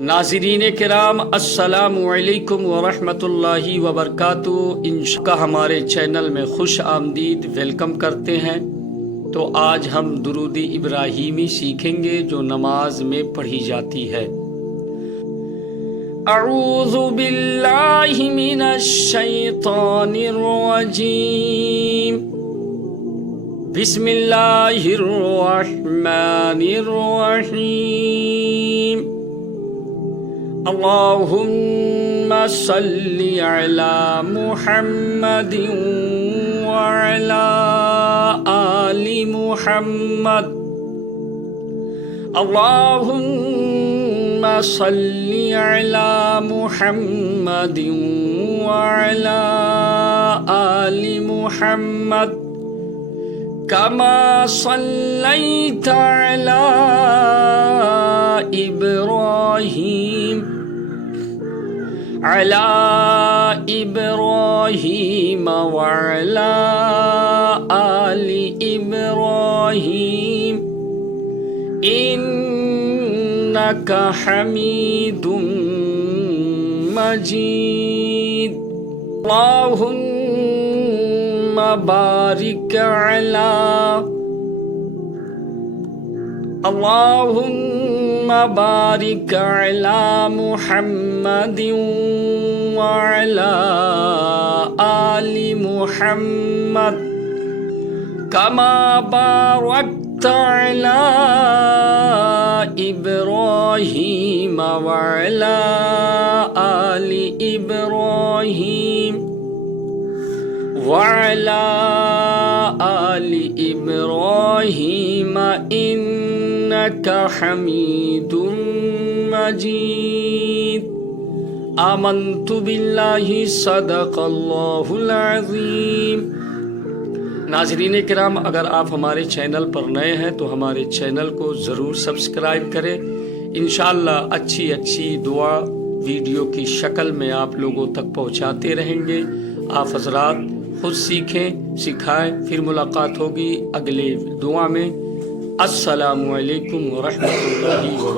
नाज़रीन किराम अस्सलामु अलैकुम व रहमतुल्लाहि व बरकातुहू। इंशाअल्लाह हमारे चैनल में खुश आमदीद वेलकम करते हैं। तो आज हम दुरूदी इब्राहीमी सीखेंगे जो नमाज में पढ़ी जाती है। अऊज़ु बिल्लाहि मिनश शैतानिर रजीम। बिस्मिल्लाहिर रहमानिर रहीम। अल्लाहुम्मा सल्लि अला मुहम्मदिन व अला आलि मुहम्मद। अल्लाहुम्मा सल्लि अला मुहम्मदिन व अला आलि मुहम्मद कमा सल्लैता अला इब्राहीम अला इब्राहीम व अला आलि इब्राहीम इन्नका हमीदुम मजीद। अल्लाहुम्मा बारिक अला अल्लाहुम्मा बारिक अला मुहम्मदिन व अला आलि मुहम्मद कमा बारकता अला इब्राहीम व अला आलि इब्राहीम व अला आलि इब्राहीम इन्नका हमीदुम मजीद। आमन्तु बिल्लाहि सदक़ल्लाहुल अज़ीम। नाज़रीन किराम, अगर आप हमारे चैनल पर नए हैं तो हमारे चैनल को ज़रूर सब्सक्राइब करें। इंशाअल्लाह अच्छी अच्छी दुआ वीडियो की शक्ल में आप लोगों तक पहुंचाते रहेंगे। आप हज़रात खुद सीखें, सिखाएं। फिर मुलाकात होगी अगले दुआ में। अस्सलामु अलैकुम व रहमतुल्लाहि व